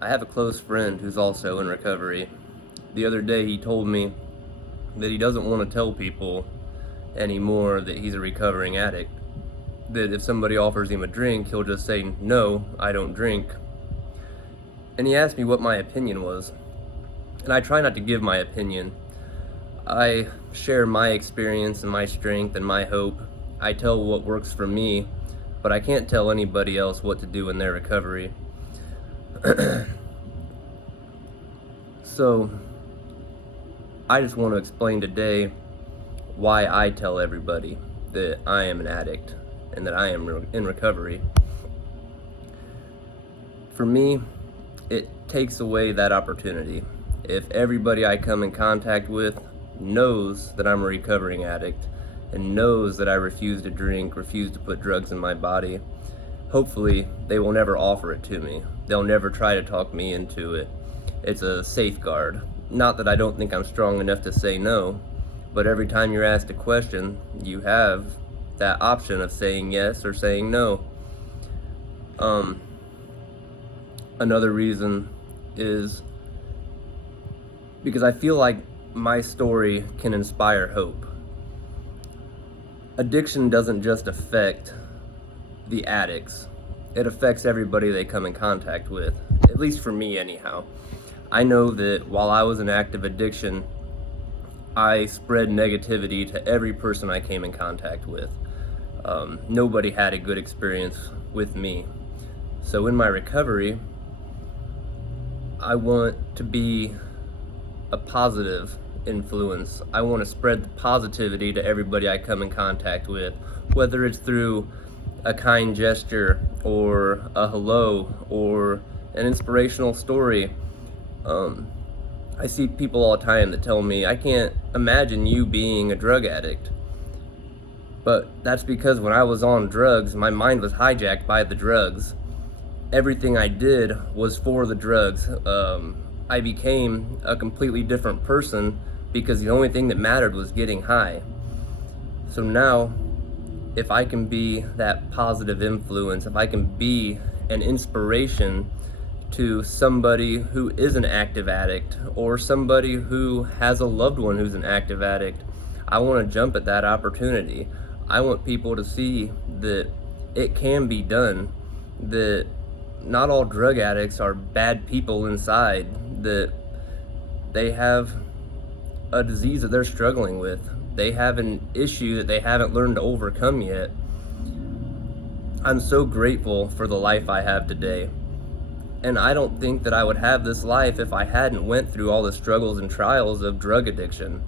I have a close friend who's also in recovery. The other day he told me that he doesn't want to tell people anymore that he's a recovering addict. That if somebody offers him a drink, he'll just say, "No, I don't drink." And he asked me what my opinion was. And I try not to give my opinion. I share my experience and my strength and my hope. I tell what works for me, but I can't tell anybody else what to do in their recovery. So, I just want to explain today why I tell everybody that I am an addict and that I am in recovery. For me, it takes away that opportunity. If everybody I come in contact with knows that I'm a recovering addict and knows that I refuse to drink, refuse to put drugs in my body, hopefully they will never offer it to me. They'll never try to talk me into it. It's a safeguard. Not that I don't think I'm strong enough to say no, but every time you're asked a question, you have that option of saying yes or saying no. Another reason is because I feel like my story can inspire hope. Addiction doesn't just affect the addicts, it affects everybody they come in contact with, at least for me anyhow. I know that while I was in active addiction, I spread negativity to every person I came in contact with. Nobody had a good experience with me. So in my recovery, I want to be a positive influence. I want to spread the positivity to everybody I come in contact with, whether it's through a kind gesture or a hello or an inspirational story. I see people all the time that tell me, "I can't imagine you being a drug addict." But that's because when I was on drugs, my mind was hijacked by the drugs. Everything I did was for the drugs. I became a completely different person because the only thing that mattered was getting high. So now, if I can be that positive influence, if I can be an inspiration to somebody who is an active addict or somebody who has a loved one who's an active addict, I want to jump at that opportunity. I want people to see that it can be done, that not all drug addicts are bad people inside, that they have a disease that they're struggling with. They have an issue that they haven't learned to overcome yet. I'm so grateful for the life I have today. And I don't think that I would have this life if I hadn't went through all the struggles and trials of drug addiction.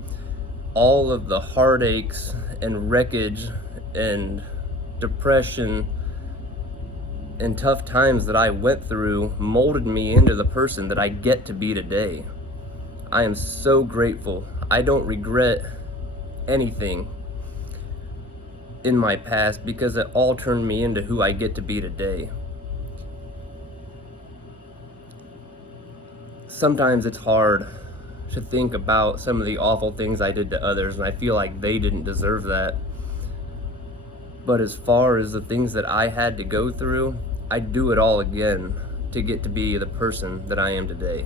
All of the heartaches and wreckage and depression and tough times that I went through molded me into the person that I get to be today. I am so grateful. I don't regret anything in my past because it all turned me into who I get to be today. Sometimes it's hard to think about some of the awful things I did to others, and I feel like they didn't deserve that. But as far as the things that I had to go through, I'd do it all again to get to be the person that I am today.